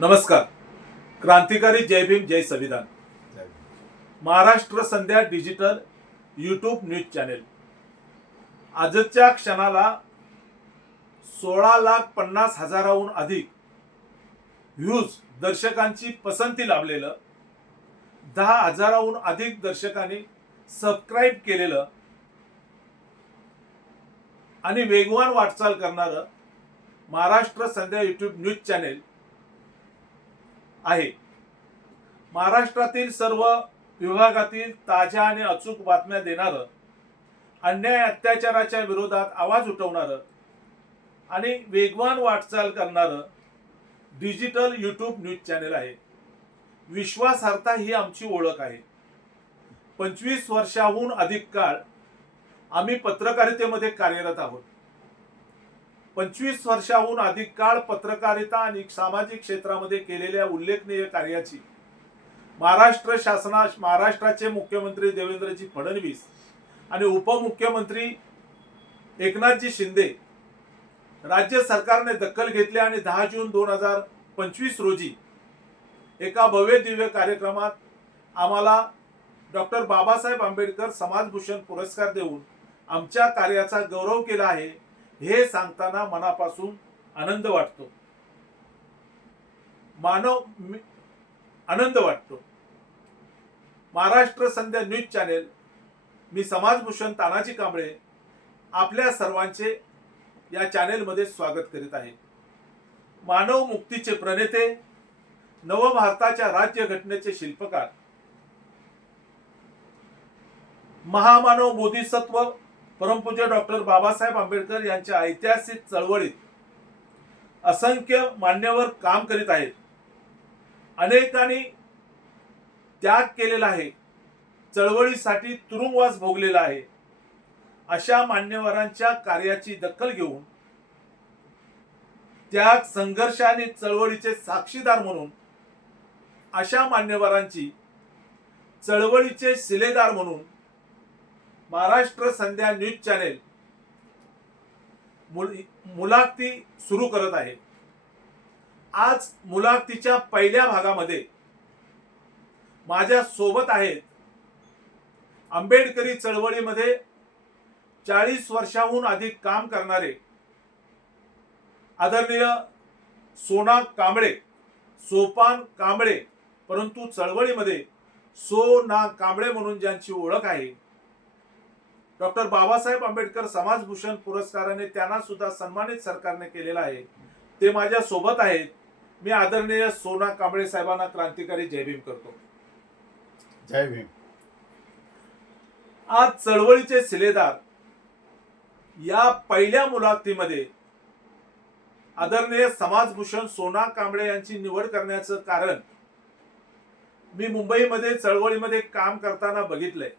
नमस्कार. क्रांतिकारी जय भीम जय संविधान. महाराष्ट्र संध्या डिजिटल यूट्यूब न्यूज चॅनेल आजच्या क्षणाला 16,50,000हून अधिक व्ह्यूज दर्शकांची पसंती लाभलेलं, 10,000हून अधिक दर्शकांनी सबस्क्राईब केलेलं आणि वेगवान वाटचाल करणारं महाराष्ट्र संध्या यूट्यूब न्यूज चॅनेल आहे. महाराष्ट्रातील सर्व विभागातील ताज्या आणि अचूक बातम्या देणारं, अन्याय अत्याचाराच्या विरोधात आवाज उठवणारं आणि वेगवान वाटचाल करणारं डिजिटल यूट्यूब न्यूज चॅनेल आहे. विश्वासार्हता ही आमची ओळख आहे. 25 वर्षाहून अधिक काळ आम्ही पत्रकारितेमध्ये कार्यरत आहोत. 25 वर्षाहून अधिक काळ पत्रकारिता आणि सामाजिक क्षेत्रामध्ये केलेल्या उल्लेखनीय कार्याची महाराष्ट्र शासनास महाराष्ट्राचे मुख्यमंत्री देवेंद्रजी फडणवीस आणि उपमुख्यमंत्री एकनाथजी शिंदे राज्य सरकारने दखल घेतली आणि 10 जून 2025 रोजी एका भव्य दिव्य कार्यक्रमात आम्हाला डॉक्टर बाबासाहेब आंबेडकर समाजभूषण पुरस्कार देऊन आमच्या कार्याचा गौरव केला आहे. हे सांगताना मनापासून आनंद वाटतो. आनंद वाटतो. महाराष्ट्र संध्या न्यूज चॅनेल, मी समाजभूषण तानाजी कांबळे आपल्या सर्वांचे या चॅनेलमध्ये स्वागत करीत आहे. मानव मुक्तीचे प्रणेते, नवभारताच्या राज्यघटनेचे शिल्पकार, महामानव बोधिसत्व परमपूज्य डॉक्टर बाबासाहेब आंबेडकर यांच्या ऐतिहासिक चळवळीत असंख्य मान्यवर काम करीत आहेत. अनेकांनी त्याग केलेला आहे, चळवळीसाठी तुरुंगवास भोगलेला आहे. अशा मान्यवरांच्या कार्याची दखल घेऊन त्याग, संघर्ष आणि चळवळीचे साक्षीदार म्हणून अशा मान्यवरांची चळवळीचे शिलेदार म्हणून महाराष्ट्र संध्या न्यूज चॅनेल मुलाखती सुरू करत आहे. आज मुलाखतीच्या पहिल्या भागामध्ये माझ्या सोबत आहेत आंबेडकरी चळवळीमध्ये 40 वर्षाहून अधिक काम करणारे आदरणीय सोना कांबळे, सोपान कांबळे, परंतु चळवळीमध्ये सोना कांबळे म्हणून ज्यांची ओळख आहे. डॉक्टर बाबासाहेब आंबेडकर समाजभूषण पुरस्काराने त्यांना सुद्धा सन्मानित सरकारने केलेला आहे. ते माझ्या सोबत आहेत. मी आदरणीय सोना कांबळे साहेबांना क्रांतिकारी जय भीम करतो. जय भीम. आज चळवळीचे शिलेदार या पहिल्या मुलाखतीमध्ये आदरणीय समाजभूषण सोना कांबळे यांची निवड करण्याचं कारण, मी मुंबईमध्ये चळवळीमध्ये काम करताना बघितलंय.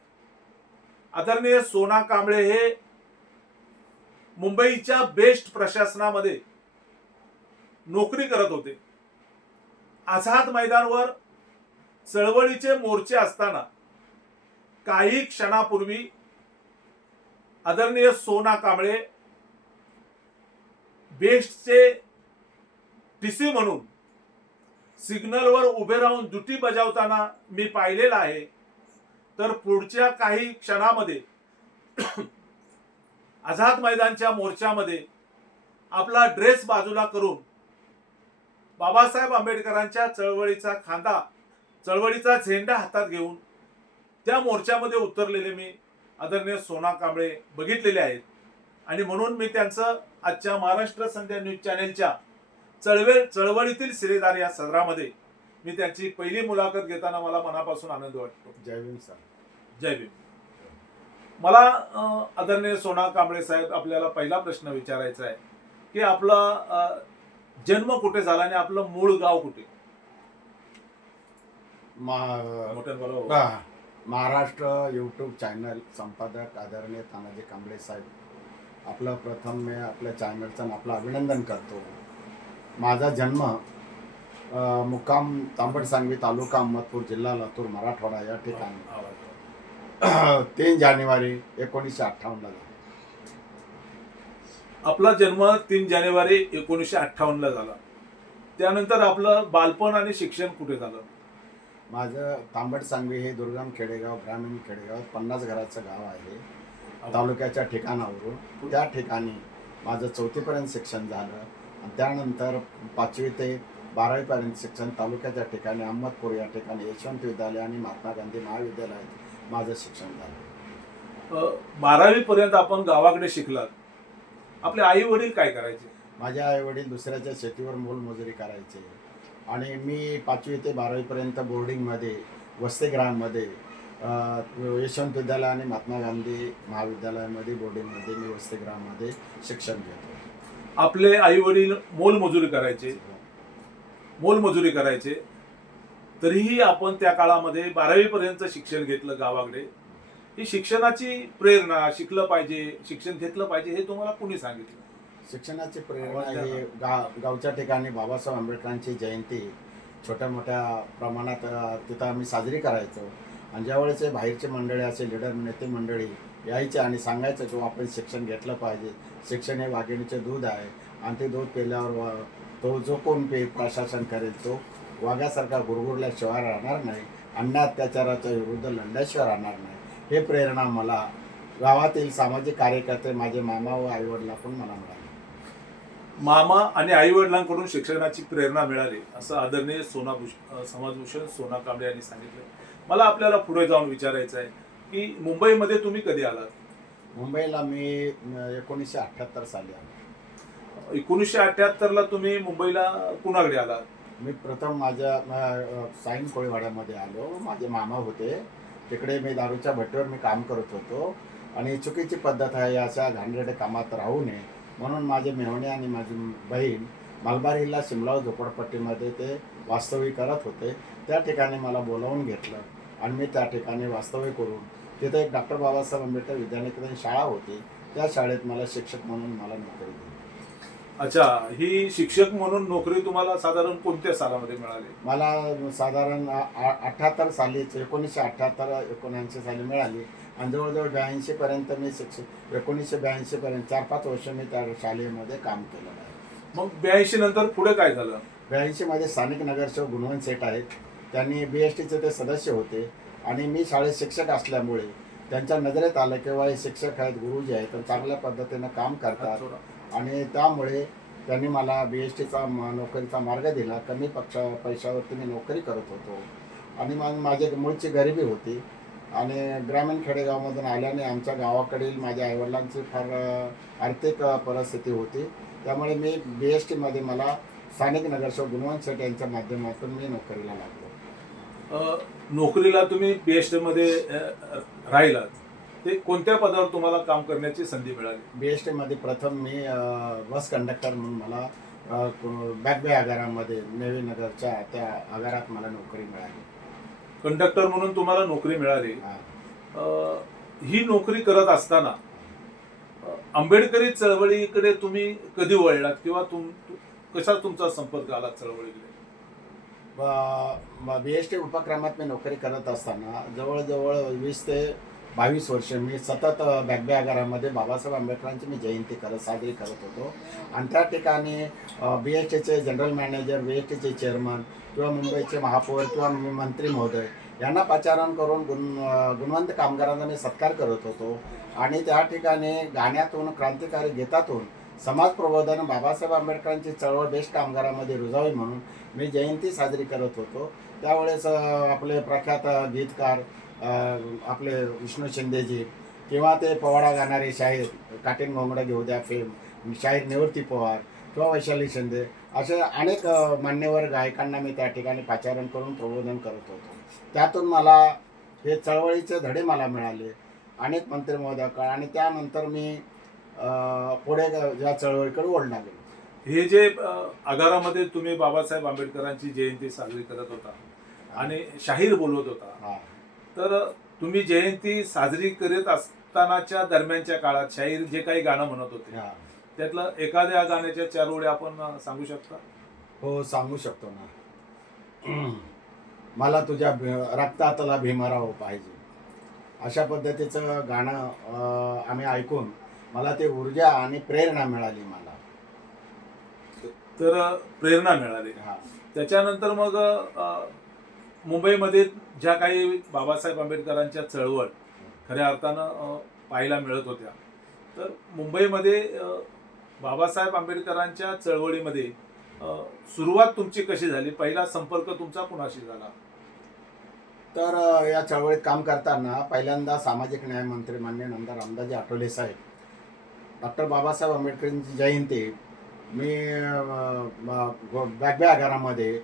आदरणीय सोना कांबळे हे मुंबईच्या बेस्ट प्रशासनामध्ये नोकरी करत होते. आझाद मैदानावर चळवळीचे मोर्चे असताना काही क्षणापूर्वी आदरणीय सोना कांबळे बेस्टचे टीसी म्हणून सिग्नलवर उभे राहून ड्युटी बजावताना मी पाहिलेलं आहे. तर पुढच्या काही क्षणामध्ये आझाद मैदानच्या मोर्चामध्ये आपला ड्रेस बाजूला करून बाबासाहेब आंबेडकरांच्या चळवळीचा झेंडा हातात घेऊन त्या मोर्चामध्ये उतरलेले मी आदरणीय सोना कांबळे बघितलेले आहेत. आणि म्हणून मी त्यांचं आजच्या महाराष्ट्र संध्या न्यूज चॅनेलच्या चळवळीतील शिलेदार या सदरामध्ये मी त्यांची पहिली मुलाखत घेताना मला मनापासून आनंद वाटतो. जय भीम सर. जय भीम. मला आदरणीय सोना कांबळे साहेब, आपल्याला पहिला प्रश्न विचारायचा आहे की आपला जन्म कुठे झाला आणि आपलं मूळ गाव कुठे? महाराष्ट्र यूट्यूब चॅनल संपादक आदरणीय तानाजी कांबळे साहेब, आपलं प्रथम मी आपल्या चॅनलचं आपलं अभिनंदन करतो. माझा जन्म मुक्काम तांबडसांगवी, तालुका अहमदपूर, जिल्हा लातूर, मराठवाडा या ठिकाणी 3 जानेवारी 1958 झाला. आपला जन्म 3 जानेवारी 1958 झाला. त्यानंतर आपलं बालपण आणि शिक्षण कुठे झालं? माझं तांबट सांगवी हे दुर्गम खेडेगाव, ग्रामीण खेडेगाव, 50 घराचं गाव आहे तालुक्याच्या ठिकाणावरून. त्या ठिकाणी माझं 4थीपर्यंत शिक्षण झालं आणि त्यानंतर 5वी ते 12वीपर्यंत शिक्षण तालुक्याच्या ठिकाणी अहमदपूर या ठिकाणी यशवंत विद्यालय आणि महात्मा गांधी महाविद्यालयात माझं शिक्षण झालं. 12वी पर्यंत आपण गावाकडे शिकलात. आपले आई वडील काय करायचे? माझे आई वडील दुसऱ्याच्या शेतीवर मोलमजुरी करायचे आणि मी 5वी ते 12वीपर्यंत बोर्डिंगमध्ये वसतिगृहामध्ये यशवंत विद्यालय आणि महात्मा गांधी महाविद्यालयामध्ये बोर्डिंगमध्ये मी वसतिगृहामध्ये शिक्षण घेतो. आपले आई वडील मोलमजुरी करायचे तरीही आपण त्या काळामध्ये 12वी पर्यंत शिक्षण घेतलं गावाकडे. ही शिक्षणाची प्रेरणा, शिकलं पाहिजे, शिक्षण घेतलं पाहिजे, हे तुम्हाला कोणी सांगितलं? शिक्षणाची प्रेरणा ही गावच्या ठिकाणी बाबासाहेब आंबेडकरांची जयंती छोट्या मोठ्या प्रमाणात तिथं आम्ही साजरी करायचो आणि ज्यावेळेस हे बाहेरचे मंडळी असे लीडर नेते मंडळी यायचे आणि सांगायचं की आपण शिक्षण घेतलं पाहिजे, शिक्षण हे वाघिणीचे दूध आहे आणि ते दूध पिल्यावर तो जो कोण प्रशासन करेल तो वाघासारखा गुरगुरल्याशिवाय राहणार नाही, अन्याय अत्याचाराच्या विरुद्ध लढल्याशिवाय राहणार नाही. हे प्रेरणा मला गावातील सामाजिक कार्यकर्ते माझे मामा व आईवडिलांकडून मला मिळाली. मामा आणि आई वडिलांकडून शिक्षणाची प्रेरणा मिळाली असं आदरणीय समाजभूषण सोना कांबळे यांनी सांगितलं. मला आपल्याला पुढे जाऊन विचारायचं आहे की मुंबईमध्ये तुम्ही कधी आलात? मुंबईला मी 1978 साली आलो. 1978ला तुम्ही मुंबईला कुणाकडे आलात? मी प्रथम माझ्या साईन कोळीवाड्यामध्ये आलो. माझे मामा होते तिकडे. मी दारूच्या भट्टीवर मी काम करत होतो आणि चुकीची पद्धत आहे अशा घाणेरड्या कामात राहू नये म्हणून माझे मेव्हणे आणि माझी बहीण मलबारीला शिमला झोपडपट्टीमध्ये ते वास्तव्य करत होते. त्या ठिकाणी मला बोलावून घेतलं आणि मी त्या ठिकाणी वास्तव्य करून तिथे एक डॉक्टर बाबासाहेब आंबेडकर विद्यानिकेतन शाळा होती. त्या शाळेत मला शिक्षक म्हणून मला नोकरी दिली. अच्छा, ही शिक्षक म्हणून नोकरी तुम्हाला साधारण कोणत्या सालामध्ये मिळाली? मला साधारण 78 सालीच 1978-79 साली मिळाली आणि जवळजवळ 82 पर्यंत मी शिक्षक 1982 पर्यंत 4-5 वर्ष मी त्या शाळेमध्ये काम केलं आहे. मग 82 नंतर पुढे काय झालं? 82 मध्ये स्थानिक नगरसेवक गुणवंत सेठ आहेत, त्यांनी BSTचे ते सदस्य होते आणि मी शाळेत शिक्षक असल्यामुळे त्यांच्या नजरेत आलं किंवा हे शिक्षक आहेत, गुरुजी आहेत, तर चांगल्या पद्धतीनं काम करतात आणि त्यामुळे त्यांनी मला BSTचा नोकरीचा मार्ग दिला. कमी पैशावरती मी नोकरी करत होतो आणि माझी मूळची गरिबी होती आणि ग्रामीण खेडेगावामधून आल्याने आमच्या गावाकडील माझ्या आईवडिलांची फार आर्थिक परिस्थिती होती. त्यामुळे मी BSTमध्ये मला स्थानिक नगरसेवक गुणवंत सेठ यांच्या माध्यमातून मी नोकरीला लागलो. नोकरीला तुम्ही BSTमध्ये राहिलात, ते कोणत्या पदावर तुम्हाला काम करण्याची संधी मिळाली? BSTमध्ये प्रथम मी बस कंडक्टर म्हणून मला बॅकबे आगारामध्ये नेवी नगरच्या त्या आगारात मला नोकरी मिळाली. कंडक्टर म्हणून तुम्हाला नोकरी मिळाली. ही नोकरी करत असताना आंबेडकरी चळवळीकडे तुम्ही कधी वळलात किंवा कसा तुमचा संपर्क आला चळवळीकडे? BST उपक्रमात मी नोकरी करत असताना जवळजवळ 20 ते 22 वर्ष मी सतत बॅकबे आगारामध्ये बाबासाहेब आंबेडकरांची मी जयंती साजरी करत होतो आणि त्या ठिकाणी BSTचे जनरल मॅनेजर, BSTचे चेअरमन किंवा मुंबईचे महापौर किंवा मंत्री महोदय यांना पाचारण करून गुणवंत कामगारांना मी सत्कार करत होतो आणि त्या ठिकाणी गाण्यातून, क्रांतिकारी गीतातून समाज प्रबोधन, बाबासाहेब आंबेडकरांची चळवळ बेस्ट कामगारामध्ये रुजावी म्हणून मी जयंती साजरी करत होतो. त्यावेळेस आपले प्रख्यात गीतकार आपले विष्णू शिंदेजी किंवा ते पोवाडा गाणारे शाहीर काटीन घोंगडा घेऊ द्या फेम शाहीर निवृत्ती पवार किंवा वैशाली शिंदे असे अनेक मान्यवर गायकांना मी त्या ठिकाणी पाचारण करून प्रबोधन करत होतो. त्यातून मला हे चळवळीचे धडे मला मिळाले अनेक मंत्री महोदय आणि त्यानंतर मी पुढे या चळवळीकडे ओढला गेलो. हे जे आगारामध्ये तुम्ही बाबासाहेब आंबेडकरांची जयंती साजरी करत होता आणि शाहीर बोलवत होता, तर तुम्ही जयंती साजरी करत असतानाच्या दरम्यानच्या काळात शाहीर जे काही गाणं म्हणत होते त्यातलं एखाद्या गाण्याच्या 4 ओळी आपण सांगू शकता? हो, सांगू शकतो ना. मला तुझ्या रक्तातला भीमराव पाहिजे अशा पद्धतीचं गाणं आम्ही ऐकून मला ते ऊर्जा आणि प्रेरणा मिळाली. मला तर प्रेरणा मिळाली. हा. त्याच्यानंतर मग मुंबईमध्ये ज्या काही बाबासाहेब आंबेडकरांच्या चळवळ खऱ्या अर्थानं पाहायला मिळत होत्या, तर मुंबईमध्ये बाबासाहेब आंबेडकरांच्या चळवळीमध्ये सुरुवात तुमची कशी झाली? पहिला संपर्क तुमचा कुणाशी झाला? तर या चळवळीत काम करताना पहिल्यांदा सामाजिक न्याय मंत्री माननीय नामदार रामदासजी आठवले साहेब, डॉक्टर बाबासाहेब आंबेडकरांची जयंती मी बॅगबे आगारामध्ये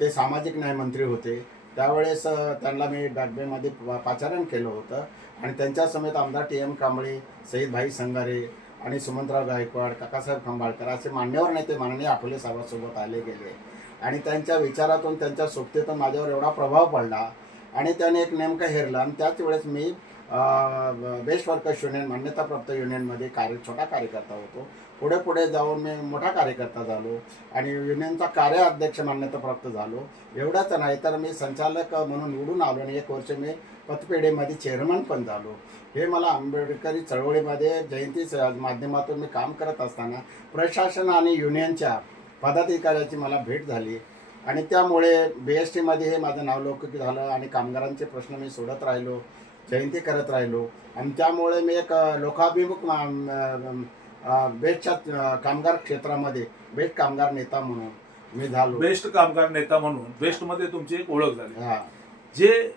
ते सामाजिक न्याय मंत्री होते त्यावेळेस त्यांना मी बॅगबेमध्ये पाचारण केलं होतं आणि त्यांच्या समेत आमदार TM कांबळे, सईद भाई संगारे आणि सुमंतराव गायकवाड, काकासाहेब खंबाळकर असे मान्यवर नेते माननीय आठवले साहेबांसोबत आले गेले आणि त्यांच्या विचारातून त्यांच्या सोबतीतून माझ्यावर एवढा प्रभाव पडला आणि त्याने एक नेमकं हेरलं आणि त्याच वेळेस मी बेस्ट वर्कर्स युनियन मान्यताप्राप्त युनियनमध्ये छोटा कार्यकर्ता होतो. पुढे पुढे जाऊन मी मोठा कार्यकर्ता झालो आणि युनियनचा कार्याध्यक्ष मान्यताप्राप्त झालो. एवढंच नाही तर मी संचालक म्हणून निवडून आलो आणि 1 वर्ष मी पतपेढीमध्ये चेअरमन पण झालो. हे मला आंबेडकरी चळवळीमध्ये जयंती माध्यमातून मी काम करत असताना प्रशासन आणि युनियनच्या पदाधिकाऱ्याची मला भेट झाली आणि त्यामुळे BSTमध्ये हे माझं नावलौकिक झालं आणि कामगारांचे प्रश्न मी सोडत राहिलो, जयंती करत राहिलो आणि त्यामुळे मी एक लोकाभिमुख बेस्टच्या कामगार क्षेत्रामध्ये बेस्ट कामगार नेता म्हणून मी झालो. बेस्ट कामगार नेता म्हणून बेस्टमध्ये तुमची एक ओळख झाली. हा. जे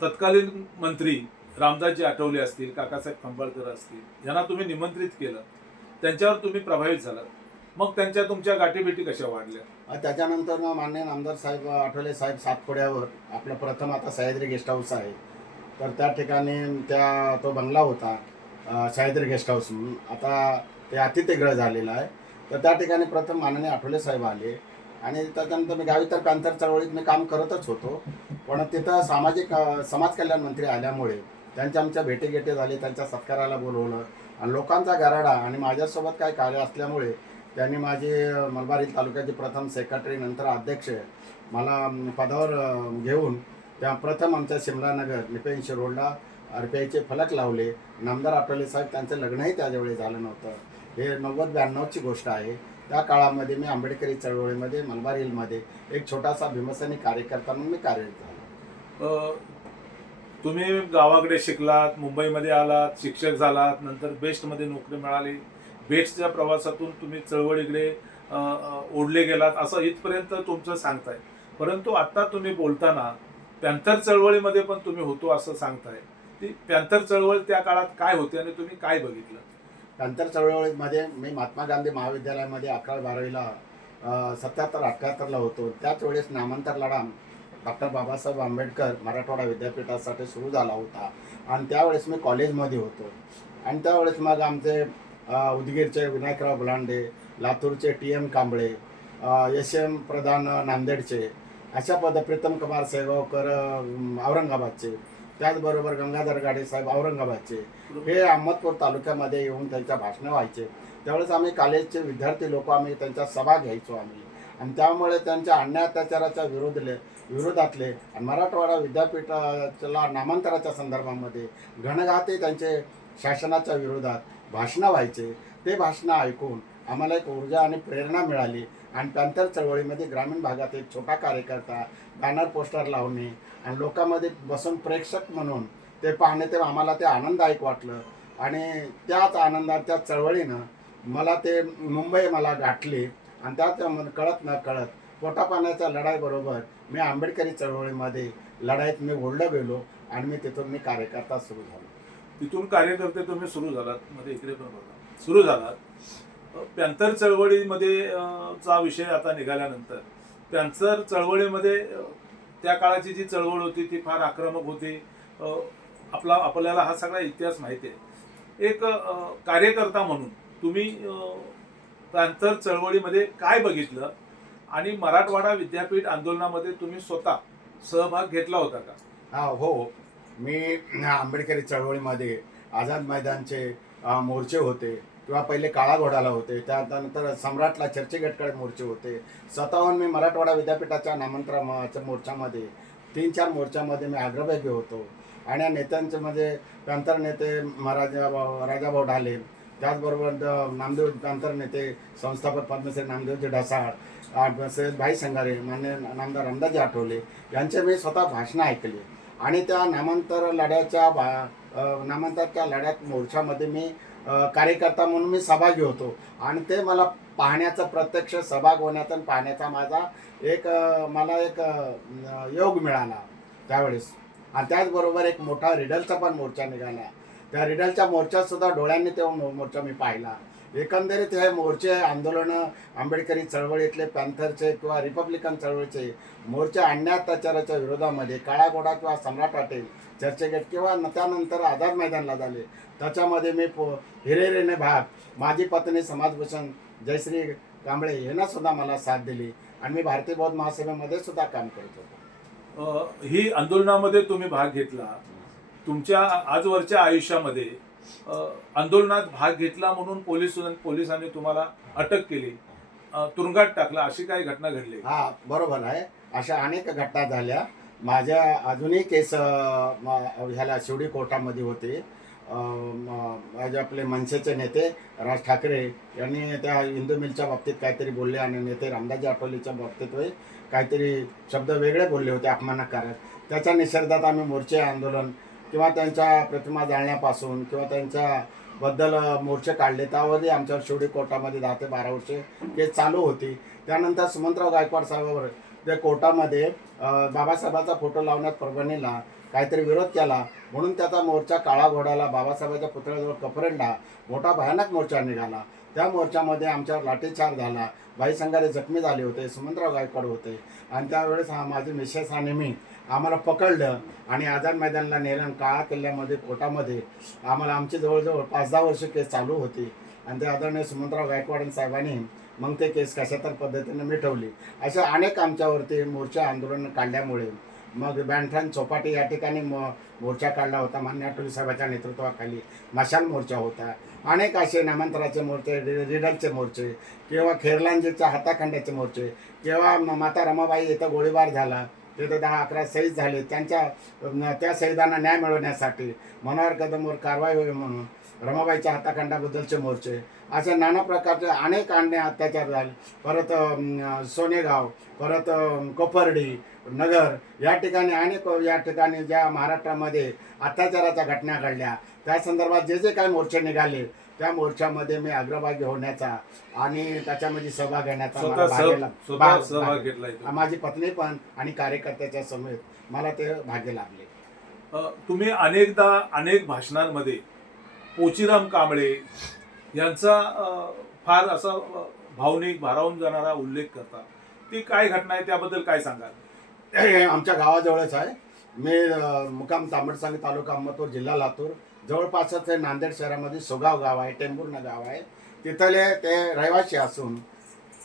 तत्कालीन मंत्री रामदासजी आठवले असतील, काकासाहेब खंबाळकर असतील, यांना तुम्ही निमंत्रित केलं, त्यांच्यावर तुम्ही प्रभावित झाला. मग त्यांच्या तुमच्या गाठीभेटी कशा वाढल्या? त्याच्यानंतर मग माननीय नामदार साहेब आठवले साहेब सातपुड्यावर आपलं प्रथम आता सह्याद्री गेस्ट हाऊस आहे, तर त्या ठिकाणी तो बंगला होता सह्याद्री गेस्ट हाऊस म्हणून, आता ते अतिथीगृह झालेलं आहे. तर त्या ठिकाणी प्रथम माननीय आठवले साहेब आले आणि त्याच्यानंतर मी गावी तर पॅन्थर चळवळीत मी काम करतच होतो, पण तिथं समाज कल्याण मंत्री आल्यामुळे त्यांच्या आमच्या भेटीगाठी झाली, त्यांच्या सत्काराला बोलवलं आणि लोकांचा गराडा आणि माझ्यासोबत काय कार्य असल्यामुळे त्यांनी माझी मलबार हिल तालुक्याची प्रथम सेक्रेटरी नंतर अध्यक्ष मला पदावर घेऊन त्या प्रथम आमच्या सिमलानगर निपेंशी रोडला RPIचे फलक लावले. नामदार आठवले साहेब त्यांचं लग्नही त्यावेळी झालं नव्हतं. हे 90-92ची गोष्ट आहे. त्या काळामध्ये मी आंबेडकरी चळवळीमध्ये मलबार हिलमध्ये एक छोटासा भीमसेनी कार्यकर्ता म्हणून मी कार्यरत झालो. तुम्ही गावाकडे शिकलात, मुंबईमध्ये आलात, शिक्षक झालात, नंतर बेस्टमध्ये नोकरी मिळाली. बेस्टच्या प्रवासातून तुम्ही चळवळीकडे ओढले गेलात असं इथपर्यंत तुमचं सांगताय. परंतु आता तुम्ही बोलताना पॅन्थर चळवळीमध्ये पण तुम्ही होतो असं सांगताय. ती पॅन्थर चळवळ त्या काळात काय होती आणि तुम्ही काय बघितलं? पॅन्थर चळवळीमध्ये मी महात्मा गांधी महाविद्यालयामध्ये 11वी-12वीला 77-78ला होतो. त्याच वेळेस नामांतर लढा डॉक्टर बाबासाहेब आंबेडकर मराठवाडा विद्यापीठासाठी सुरू झाला होता आणि त्यावेळेस मी कॉलेजमध्ये होतो आणि त्यावेळेस मग आमचे उदगीरचे विनायकराव बुलांडे, लातूरचे TM कांबळे, SM प्रधान नांदेडचे, अशा प्रीतम कुमार सेगावकर औरंगाबादचे, त्याचबरोबर गंगाधर गाडे साहेब औरंगाबादचे, हे अहमदपूर तालुक्यामध्ये येऊन त्यांच्या भाषणं व्हायचे. त्यावेळेस आम्ही कॉलेजचे विद्यार्थी लोक आम्ही त्यांच्या सभा घ्यायचो आम्ही आणि त्यामुळे त्यांच्या अन्याय अत्याचाराच्या विरोधातले आणि मराठवाडा विद्यापीठाला नामांतराच्या संदर्भामध्ये घणघाती त्यांचे शासनाच्या विरोधात भाषणं व्हायचे. ते भाषणं ऐकून आम्हाला एक ऊर्जा आणि प्रेरणा मिळाली आणि पॅन्थर चळवळीमध्ये ग्रामीण भागात एक छोटा कार्यकर्ता बॅनर पोस्टर लावणे आणि लोकांमध्ये बसून प्रेक्षक म्हणून ते पाहणे, ते आम्हाला ते आनंददायक वाटलं आणि त्याच आनंदात त्या चळवळीनं मला ते मुंबई मला गाठली आणि त्यात कळत न कळत पोटापाण्याच्या लढाईबरोबर मी आंबेडकरी चळवळीमध्ये लढाईत मी ओढलं गेलो आणि मी तिथून कार्यकर्ता सुरू झालो. तिथून कार्यकर्ते तुम्ही सुरू झालात, मध्ये इकडे पण बघा सुरू झालात. पॅन्थर चळवळीमध्ये चा विषय आता निघाल्यानंतर पॅन्थर चळवळीमध्ये त्या काळाची जी चळवळ होती ती फार आक्रमक होती. आपल्याला हा सगळा इतिहास माहिती आहे. एक कार्यकर्ता म्हणून तुम्ही पॅन्थर चळवळीमध्ये काय बघितलं आणि मराठवाडा विद्यापीठ आंदोलनामध्ये तुम्ही स्वतः सहभाग घेतला होता का? हा, हो. मी आंबेडकरी चळवळीमध्ये आझाद मैदानचे मोर्चे होते किंवा पहिले काळा घोडाला होते, त्यानंतर सम्राटला चर्चगेटकडे मोर्चे होते. स्वतःहून मी मराठवाडा विद्यापीठाच्या नामांतराच्या मोर्चामध्ये 3-4 मोर्चामध्ये मी अग्रभागी होतो आणि या नेत्यांचे म्हणजे पॅन्थर नेते राजाभाऊ ढाले, त्याचबरोबर नामदेव अंतर नेते संस्थापक पद्मश्री नामदेवजी ढसाळ, सय्यद भाई संगारे, मान्य नामदार रामदासजी आठवले यांचे मी स्वतः भाषणं ऐकली आणि त्या नामांतराच्या लढ्यात मोर्चामध्ये मी कार्यकर्ता म्हणून मी सहभागी होतो आणि ते मला पाहण्याचा प्रत्यक्ष सहभाग होण्याचा आणि पाहण्याचा मला एक योग मिळाला त्यावेळेस. आणि त्याचबरोबर एक मोठा रिडलचा पण मोर्चा निघाला. त्या रिडलच्या मोर्चात सुद्धा डोळ्यांनी तेव्हा मोर्चा मी पाहिला. एकंदरीत हे मोर्चे आंदोलनं आंबेडकरी चळवळीतले, पॅन्थरचे किंवा रिपब्लिकन चळवळीचे मोर्चे अन्याय अत्याचाराच्या विरोधामध्ये काळा घोडा किंवा सम्राट हॉटेल, चर्चगेट किंवा त्यानंतर आझाद मैदानला झाले. त्याच्यामध्ये मी हिरेरीने भाग, माझी पत्नी समाजभूषण जयश्री कांबळे यांना सुद्धा मला साथ दिली आणि मी भारतीय बौद्ध महासभेमध्ये सुद्धा काम करत होतो. ही आंदोलनामध्ये तुम्ही भाग घेतला. तुमच्या आजवरच्या आयुष्यामध्ये आंदोलनात भाग घेतला म्हणून पोलिसांनी तुम्हाला अटक केली, तुरुंगात टाकला, अशी काही घटना घडली? हा, बरोबर आहे. अशा अनेक घटना झाल्या. माझ्या अजूनही केस ह्याला शिवडी कोर्टामध्ये होते. माझे आपले मनसेचे नेते राज ठाकरे यांनी त्या हिंदू मिलच्या बाबतीत काहीतरी बोलले आणि नेते रामदासजी आठवलेच्या बाबतीत काहीतरी शब्द वेगळे बोलले होते अपमानकारक. त्याच्या निषेधात आम्ही मोर्चे, आंदोलन किंवा त्यांच्या प्रतिमा जाळण्यापासून किंवा त्यांच्याबद्दल मोर्चे काढले. त्यावरही आमच्यावर शिवडी कोर्टामध्ये 10 ते 12 वर्षे केस चालू होती. त्यानंतर सुमंतराव गायकवाड साहेबांवर त्या कोर्टामध्ये बाबासाहेबांचा फोटो लावण्यात परभणीला काहीतरी विरोध केला म्हणून त्याचा मोर्चा काळा घोडाला बाबासाहेबांच्या पुतळ्याजवळ कपरंडा मोठा भयानक मोर्चा निघाला. त्या मोर्चामध्ये आमच्यावर लाठीचार झाला. भाई संगारे जखमी झाले होते, सुमंतराव गायकवाड होते आणि त्यावेळेस माझी मिसेस आणि मी आम्हाला पकडलं आणि आझाद मैदानला नेलं. काळा किल्ल्यामध्ये कोर्टामध्ये आम्हाला आमची जवळजवळ 5-10 वर्ष केस चालू होती आणि ते आदरणीय सुमंतराव गायकवाड साहेबांनी मग ते केस कशा तर पद्धतीने मिटवली. अशा अनेक आमच्यावरती मोर्चा, आंदोलन काढल्यामुळे मग बँठण चौपाटी या ठिकाणी मोर्चा काढला होता. मान्य आठवले साहेबांच्या नेतृत्वाखाली मशाल मोर्चा होता. अनेक असे नामांतराचे मोर्चे, रिडलचे मोर्चे किंवा खेरलांजीच्या हाताखंड्याचे मोर्चे किंवा माता रमाबाई इथं गोळीबार झाला, तिथे 10-11 शहीद झाले. त्या शहीदांना न्याय मिळवण्यासाठी मनोहर कदमवर कारवाई होईल म्हणून रमाबाईच्या हाताखंडाबद्दलचे मोर्चे, असे नाना प्रकारचे अनेक अन्याय अत्याचार झाले. परत सोनेगाव, परत कोपर्डी, नगर या ठिकाणी अनेक या ठिकाणी ज्या महाराष्ट्रामध्ये अत्याचाराच्या घटना घडल्या त्या संदर्भात जे काही मोर्चे निघाले त्या मोर्चामध्ये मी अग्रभागी होण्याचा आणि त्याच्यामध्ये सहभाग घेण्याचा सहभाग घेतलाय. माझी पत्नी पण आणि कार्यकर्त्याच्या समेत मला ते भाग्य लाभले. तुम्ही अनेकदा अनेक भाषणांमध्ये पोचीराम कांबळे यांचा फार असा भावनिक, भारावून जाणारा उल्लेख करता. ती काय घटना आहे, त्याबद्दल काय सांगाल? आमच्या गावाजवळच आहे. मी मुक्काम तांबडसांगी तालुका अहमदपूर, जिल्हा लातूर. जवळपासच हे नांदेड शहरामध्ये सोगाव गाव आहे, टेंभुर्णा गाव आहे. तिथले ते रहिवासी असून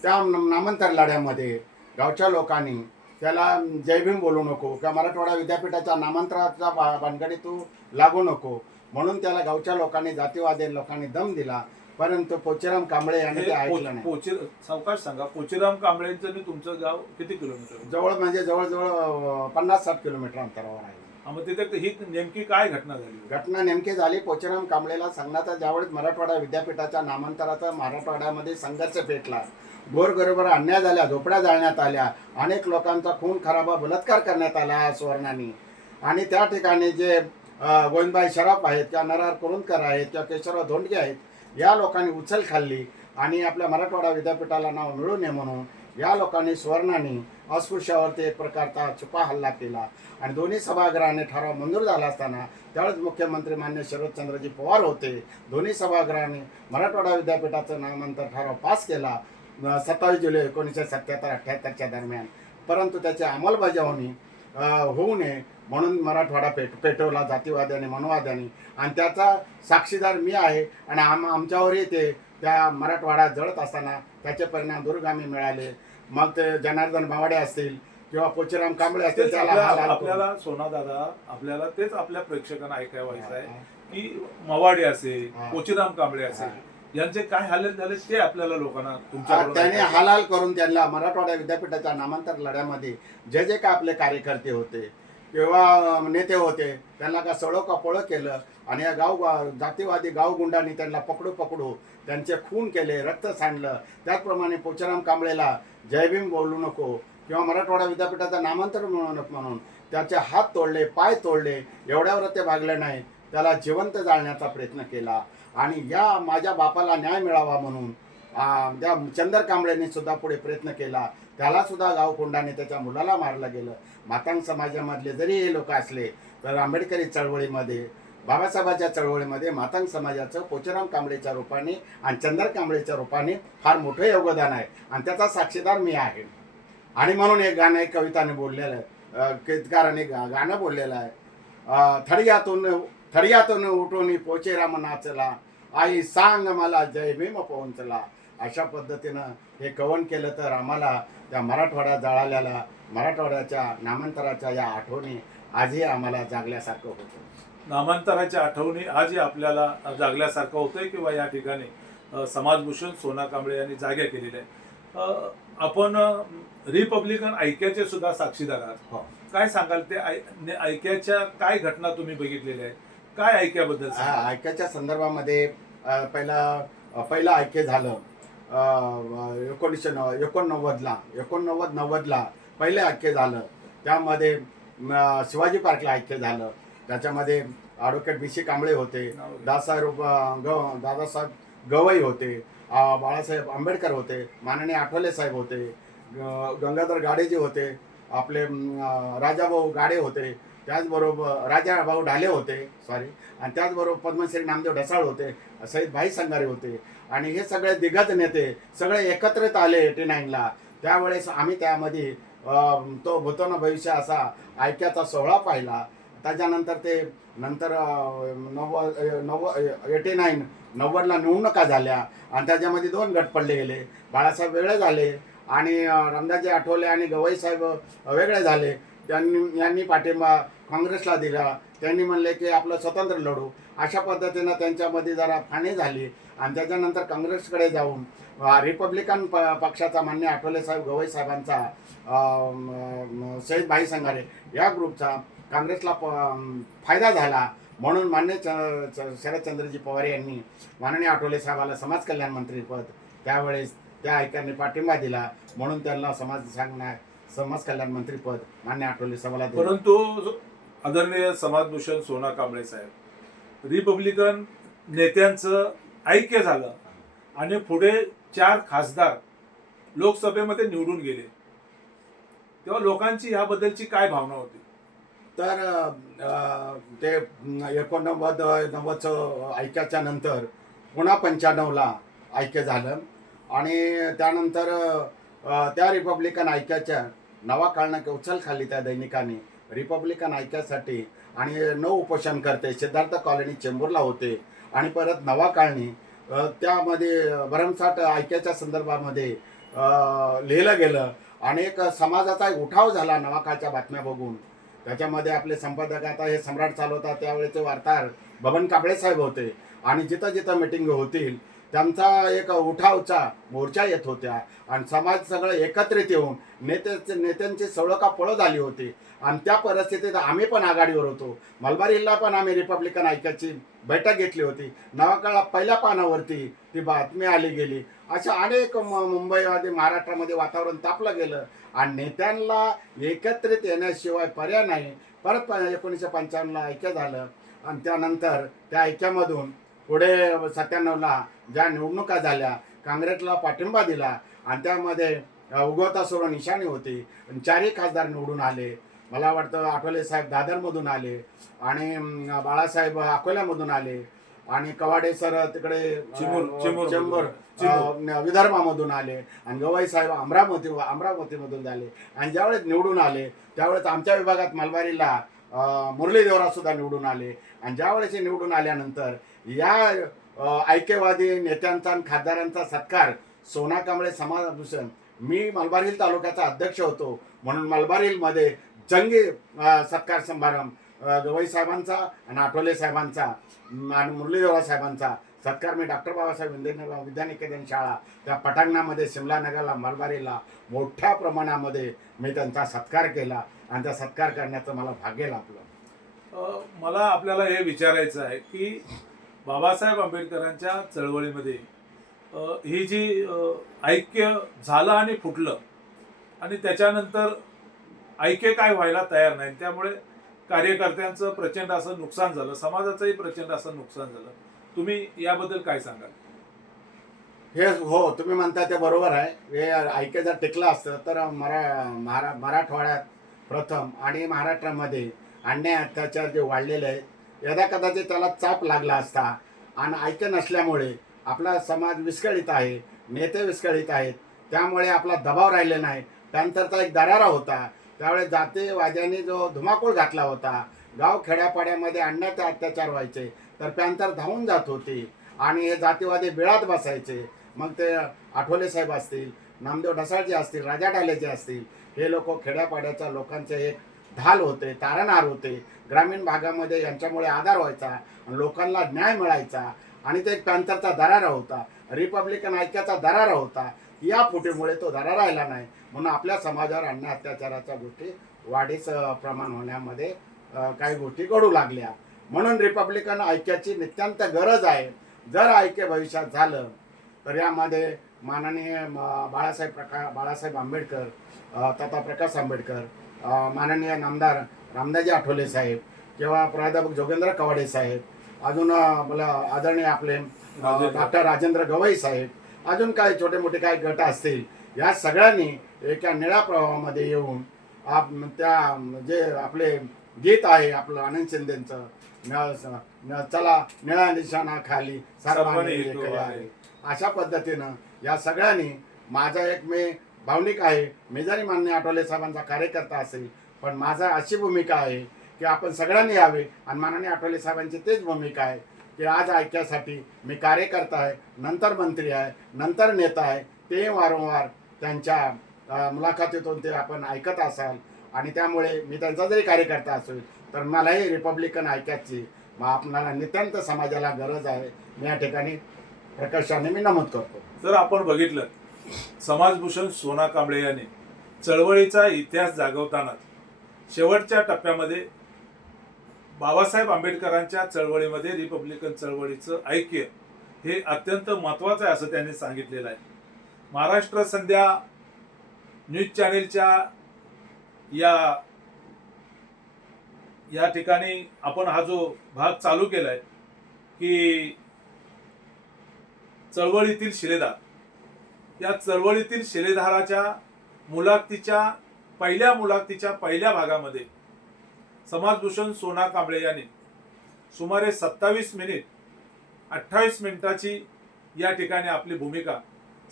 त्या नामांतर लढ्यामध्ये गावच्या लोकांनी त्याला जयभीम बोलू नको किंवा मराठवाडा विद्यापीठाच्या नामांतराचा भानगडी तू लागू नको म्हणून त्याला गावच्या लोकांनी, जातीवादी लोकांनी दम दिला. परंतु पोचीराम कांबळे यांनी ते ऐकलं नाही. सावकाश सांगा, पोचीराम कांबळेंचं आणि तुमचं गाव किती किलोमीटर? जवळजवळ 50-60 किलोमीटर अंतरावर आहे. मग तिथे ही नेमकी काय घटना झाली? घटना नेमकी झाली, पोचीराम कांबळेला सांगण्याचा ज्यावेळेस मराठवाडा विद्यापीठाच्या नामांतराचा मराठवाड्यामध्ये संघर्ष पेटला, गोरगरिबांवर अन्याय झाल्या, झोपड्या जाळण्यात आल्या, अनेक लोकांचा खून खराबा, बलात्कार करण्यात आला सुवर्णांनी आणि त्या ठिकाणी जे गोविंदभाई शराफ आहेत किंवा नरहर कुरुंदकर आहेत किंवा केशवराव धोंडगे आहेत, या लोकांनी उचल खाल्ली आणि आपल्या मराठवाडा विद्यापीठाला नाव मिळू नये म्हणून या लोकांनी सुवर्णांनी अस्पृश्यावरती एक प्रकारचा छुपा हल्ला केला आणि दोन्ही सभागृहाने ठराव मंजूर झाला असताना त्यावेळेस मुख्यमंत्री मान्य शरदचंद्रजी पवार होते. दोन्ही सभागृहाने मराठवाडा विद्यापीठाचं नामांतर ठराव पास केला 27 जुलै 1977-78च्या दरम्यान. परंतु त्याची अंमलबजावणी होऊ नये म्हणून मराठवाडा पेटवला जातीवाद्यांनी, मनोवाद्यांनी आणि त्याचा साक्षीदार मी आहे आणि आमच्यावरही ते त्या मराठवाडा जळत असताना त्याचे परिणाम दूरगामी मिळाले. मग ते जनार्दन मावाडे असतील किंवा पोचीराम कांबळे असतील. आपल्याला सोना दादा, आपल्याला तेच आपल्या प्रेक्षकांना ऐकायला व्हायचं आहे की मवाडे असेल, पोचीराम कांबळे असेल, यांचे काय हालत झाले ते आपल्याला लोकांना त्याने हालाल करून त्यांना मराठवाडा विद्यापीठाच्या नामांतर लढ्यामध्ये जे काय आपले कार्यकर्ते होते किंवा नेते होते त्यांना का सळो का पळं केलं आणि या जातीवादी गावगुंडांनी त्यांना पकडू त्यांचे खून केले, रक्त सांडलं. त्याचप्रमाणे पोचाराम कांबळेला जय भीम बोलू नको किंवा मराठवाडा विद्यापीठाचं नामांतर मिळू नको म्हणून त्याचे हात तोडले, पाय तोडले. एवढ्यावर ते भागले नाही, त्याला जिवंत जाळण्याचा प्रयत्न केला. आणि या माझ्या बापाला न्याय मिळावा म्हणून त्या चंदर कांबळेंनी सुद्धा पुढे प्रयत्न केला. त्याला सुद्धा गावकोंडाने त्याच्या मुलाला मारलं गेलं. मातांग समाजामधले जरी हे लोक असले तर आंबेडकरी चळवळीमध्ये, बाबासाहेबांच्या चळवळीमध्ये मातांग समाजाचं पोचाराम कांबळेच्या रूपाने आणि चंदर कांबळेच्या रूपाने फार मोठं योगदान आहे आणि त्याचा साक्षीदार मी आहे. आणि म्हणून एक गाणं, एक कविताने बोललेलं आहे, कीर्तकाराने गाणं बोललेलं आहे, थडियातून उठून पोचेराम नाचला, आई सांग मला जय भीम पोहोचला. अशा पद्धतीनं हे कवन केलं तर आम्हाला त्या मराठवाडा जळालेला, मराठवाड्याच्या नामांतराच्या या आठवणी आजही आम्हाला जागल्यासारखं होतं. नामांतराच्या आठवणी आजही आपल्याला जागल्यासारखं होतंय किंवा या ठिकाणी समाजभूषण सोना कांबळे यांनी जाग्या केलेल्या आहे. आपण रिपब्लिकन ऐक्याचे सुद्धा साक्षीदार आहात. हो. काय सांगाल ते ऐक्याच्या काय घटना तुम्ही बघितलेल्या आहेत, काय ऐक्याबद्दल सांगाल? ऐक्याच्या संदर्भामध्ये पहिलं ऐक्य झालं 1989ला पहिले ऐक्य झालं. त्यामध्ये शिवाजी पार्कला ऐक्य झालं. त्याच्यामध्ये ॲडव्होकेट BC कांबळे होते, दादासाहेब गवई होते, बाळासाहेब आंबेडकर होते, माननीय आठवले साहेब होते, गंगाधर गाडेजी होते, आपले राजाभाऊ गाडे होते, त्याचबरोबर राजाभाऊ ढाले होते आणि त्याचबरोबर पद्मश्री नामदेव ढसाळ होते, सईद भाई संगारे होते. आणि हे सगळे दिग्गज नेते सगळे एकत्रित आले 89ला. त्यावेळेस आम्ही त्यामध्ये तो भूतोन भविष्य असा ऐक्याचा सोहळा पाहिला. त्याच्यानंतर ते नंतर 90ला निवडणुका झाल्या आणि त्याच्यामध्ये 2 गट पडले गेले. बाळासाहेब वेगळे झाले आणि रामदासजी आठवले आणि गवई साहेब वेगळे झाले. यांनी पाठिंबा काँग्रेसला दिला. त्यांनी म्हणले की आपलं स्वतंत्र लढू. अशा पद्धतीनं त्यांच्यामध्ये जरा फाणी झाली आणि त्याच्यानंतर काँग्रेसकडे जाऊन रिपब्लिकन पक्षाचा मान्य आठवले साहेब, गवई साहेबांचा, सईद भाई संगारे या ग्रुपचा काँग्रेसला फायदा झाला. म्हणून मान्य शरदचंद्रजी पवार यांनी माननीय आठवले साहेबाला समाज कल्याण मंत्रीपद त्यावेळेस त्या ऐक्याने पाठिंबा दिला. म्हणून त्यांना समाज कल्याण मंत्रीपद मान्य आठवले साहेबाला दिलं. परंतु आदरणीय समाजभूषण सोना कांबळे साहेब, रिपब्लिकन नेत्यांचं ऐक्य झालं आणि पुढे 4 खासदार लोकसभेमध्ये निवडून गेले, तेव्हा लोकांची ह्याबद्दलची काय भावना होती? तर ते 89-90चं ऐक्याच्या नंतर पुन्हा 95ला ऐक्य झालं आणि त्यानंतर त्या रिपब्लिकन ऐक्याच्या नावाकाळनं उचल खाल्ली त्या दैनिकाने रिपब्लिकन ऐक्यासाठी. आणि 9 उपोषण करते सिद्धार्थ कॉलनी चेंबूरला होते आणि परत नवाकाळनी त्यामध्ये भरमसाठ ऐक्याच्या संदर्भामध्ये लिहिलं गेलं. अनेक समाजाचा उठाव झाला नवाकाळच्या बातम्या बघून. त्याच्यामध्ये आपले संपादक, आता हे सम्राट चालवतात त्यावेळेचे वार्ताहर बबन कांबळे साहेब होते आणि जिथं जिथं मिटिंग होतील त्यांचा एक उठावचा मोर्चा येत होत्या आणि समाज सगळं एकत्रित येऊन नेत्यांची सळका पळं झाली होती. आणि त्या परिस्थितीत आम्ही पण आघाडीवर होतो. मलबार हिलला पण आम्ही रिपब्लिकन ऐक्याची बैठक घेतली होती. नवाकाळला पहिल्या पानावरती ती बातमी आली गेली. अशा अनेक मुंबईमध्ये, महाराष्ट्रामध्ये वातावरण तापलं गेलं आणि नेत्यांना एकत्रित येण्याशिवाय पर्याय नाही. परत 1955ला ऐक्य झालं आणि त्यानंतर त्या ऐक्यामधून पुढे 97ला ज्या निवडणुका झाल्या काँग्रेसला पाठिंबा दिला आणि त्यामध्ये उगवता सोडून निशाणी होती. 4ही खासदार निवडून आले. मला वाटतं आठवले साहेब दादरमधून आले आणि बाळासाहेब अकोल्यामधून आले आणि कवाडे सर तिकडे चेंबूर विदर्भामधून आले आणि गवई साहेब अमरावतीमधून झाले. आणि ज्यावेळेस निवडून आले त्यावेळेस आमच्या विभागात मलबारीला मुरली देवरा सुद्धा निवडून आले. आणि ज्यावेळेस निवडून आल्यानंतर या ऐक्यवादी नेत्यांचा आणि खासदारांचा सत्कार सोना कांबळे समाजभूषण, मी मलबार हिल तालुक्याचा अध्यक्ष होतो म्हणून मलबार हिलमध्ये जंगी सत्कार समारंभ गवई साहेबांचा आणि आठवले साहेबांचा आणि मुरलीधर साहेबांचा सत्कार मी डॉक्टर बाबासाहेब विद्यानिकेतन शाळा त्या पटांगणामध्ये शिमलानगरला मलबारीला मोठ्या प्रमाणामध्ये मी त्यांचा सत्कार केला आणि त्या सत्कार करण्याचं मला भाग्य लाभलं. मला आपल्याला हे विचारायचं आहे की बाबासाहेब आंबेडकरांच्या चळवळीमध्ये ही जी ऐक्य झालं आणि फुटलं आणि त्याच्यानंतर ऐक्य काय व्हायला तयार नाही, त्यामुळे कार्यकर्त्यांचं प्रचंड असं नुकसान झालं, समाजाचंही प्रचंड असं नुकसान झालं. तुम्ही याबद्दल काय सांगाल? हे हो, तुम्ही म्हणता ते बरोबर आहे. हे ऐक्य जर टिकलं असतं तर मराठवाड्यात प्रथम आणि महाराष्ट्रामध्ये अन्याय अत्याचार जे वाढलेले आहेत यदा कदाचित त्याला चाप लागला असता. आणि ऐक्य नसल्यामुळे आपला समाज विस्कळीत आहे, नेते विस्कळीत आहेत, त्यामुळे आपला दबाव राहिले नाही. त्यानंतरचा एक दरारा होता, त्यावेळेस जातीवाद्यांनी जो धुमाकूळ घातला होता, गाव खेड्यापाड्यामध्ये अन्याय अत्याचार व्हायचे तर पॅन्थर धावून जात होती आणि हे जातीवादी बिळात बसायचे. मग ते आठवले साहेब असतील, नामदेव ढसाळचे असतील, राजा ढालेचे असतील, हे लोक खेड्यापाड्याच्या लोकांचे एक ढाल होते, तारणहार होते. ग्रामीण भागामध्ये यांच्यामुळे आधार व्हायचा, लोकांना न्याय मिळायचा आणि ते एक पॅन्थरचा दरारा होता, रिपब्लिकन ऐक्याचा दरारा होता. या फुटीमुळे तो दरारा राहिला नाही, म्हणून आपल्या समाजावर अन्याय अत्याचाराच्या गोष्टी वाढीस प्रमाण होण्यामध्ये काही गोष्टी घडू लागल्या. म्हणून रिपब्लिकन ऐक्याची नितांत गरज आहे. जर ऐक्य भविष्यात झालं तर यामध्ये माननीय बाळासाहेब आंबेडकर तथा प्रकाश आंबेडकर, माननीय नामदार रामदाजी आठवले साहेब किंवा प्राध्यापक जोगेंद्र कवाडे साहेब, अजून मला आदरणीय आपले डॉक्टर राजेंद्र गवई साहेब, अजून काही छोटे मोठे काही गट असतील, या सगळ्यांनी एका निळ्या प्रवाहामध्ये येऊन त्या जे आपले गीत आहे आपलं आनंद शिंदेचं चला निळा निशाणा खाली सर्वांनी एक आहे, अशा पद्धतीनं या सगळ्यांनी माझा एक मी भावनिक आहे. मी जरी माननीय आठवले साहेबांचा कार्यकर्ता असेल पण माझा अशी भूमिका आहे की आपण सगळ्यांनी यावे आणि माननीय आठवले साहेबांची तेच भूमिका आहे की आज ऐक्यासाठी मी कार्यकर्ता आहे, नंतर मंत्री आहे, नंतर नेता आहे. ते वारंवार त्यांच्या मुलाखतीतून ते आपण ऐकत असाल आणि त्यामुळे मी त्यांचा जरी कार्यकर्ता असेल तर मलाही रिपब्लिकन ऐक्याची आपल्याला नितांत समाजाला गरज आहे. मी या ठिकाणी प्रकर्षाने मी नमूद करतो. तर आपण बघितलं समाजभूषण सोना कांबळे यांनी चळवळीचा इतिहास जागवताना शेवटच्या टप्प्यामध्ये बाबासाहेब आंबेडकरांच्या चळवळीमध्ये रिपब्लिकन चळवळीचं ऐक्य हे अत्यंत महत्त्वाचं आहे असं त्यांनी सांगितलेलं आहे. महाराष्ट्र संध्या न्यूज चॅनेलच्या या ठिकाणी आपण हा जो भाग चालू केलाय की चळवळीतील शिलेदार, या चळवळीतील शिलेदाराच्या मुलाखतीच्या पहिल्या भागामध्ये समाजभूषण सोना कांबळे यांनी सुमारे 27 मिनिट 28 मिनिटाची या ठिकाणी आपली भूमिका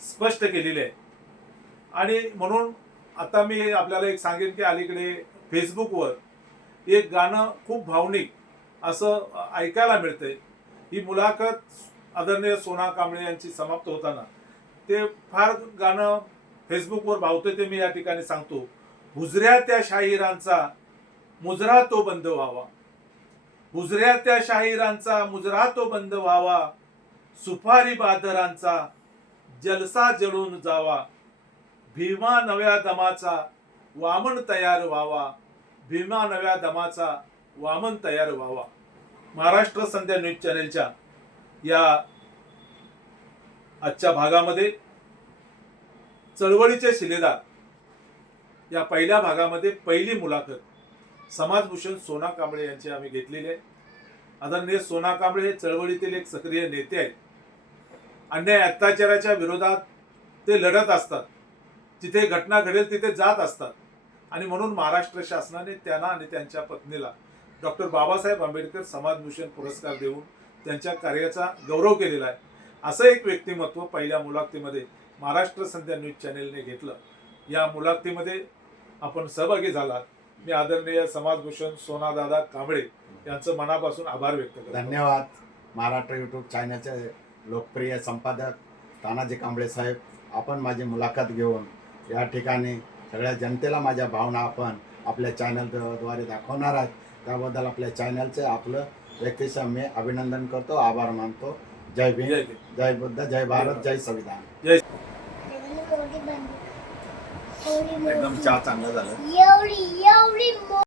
स्पष्ट केलेली आहे. आणि म्हणून आता मी आपल्याला एक सांगेन की अलीकडे फेसबुकवर एक गाणं खूप भावनिक असं ऐकायला मिळतंय. ही मुलाखत आदरणीय सोना कांबळे यांची समाप्त होताना ते फार गाणं फेसबुकवर भावतंय, ते मी या ठिकाणी सांगतो. हुजऱ्या त्या शाहिरांचा मुजरा तो बंद व्हावा, हुजऱ्या त्या शाहिरांचा मुजरा तो बंद व्हावा, सुपारी बादरांचा जलसा जळून जावा, भीमा नव्या दमाचा वामन तयार व्हावा, भीमा नव्या दमाचा वामन तयार व्हावा. महाराष्ट्र संध्या न्यूज चॅनेलच्या या आजच्या भागामध्ये चळवळीचे शिलेदार या पहिल्या भागामध्ये पहिली मुलाखत समाजभूषण सोना कांबळे यांची आम्ही घेतलेली आहे. आदरणीय सोना कांबळे हे चळवळीतील एक सक्रिय नेते आहेत. अन्याय अत्याचाराच्या विरोधात ते लढत असतात, जिथे घटना घडेल तिथे जात असतात आणि म्हणून महाराष्ट्र शासनाने त्यांना आणि त्यांच्या पत्नीला डॉक्टर बाबासाहेब आंबेडकर समाजभूषण पुरस्कार देऊन त्यांच्या कार्याचा गौरव केलेला आहे. असं एक व्यक्तिमत्व पहिल्या मुलाखतीमध्ये महाराष्ट्र संध्या न्यूज चॅनेलने घेतलं. या मुलाखतीमध्ये आपण सहभागी झालात. मी आदरणीय समाजभूषण सोनादादा कांबळे यांचं मनापासून आभार व्यक्त करतो. धन्यवाद. महाराष्ट्र यूट्यूब चॅनलचे लोकप्रिय संपादक तानाजी कांबळे साहेब, आपण माझी मुलाखत घेऊन या ठिकाणी सगळ्या जनतेला माझ्या भावना आपण आपल्या चॅनलद्वारे दाखवणार आहात. त्याबद्दल आपल्या चॅनलचे आपलं व्यक्तिशः मी अभिनंदन करतो, आभार मानतो. जय भीम, जय भीम. जय बुद्ध, जय भारत, जय संविधान. एवढी एकदम चहा चांगला झाला. एवढी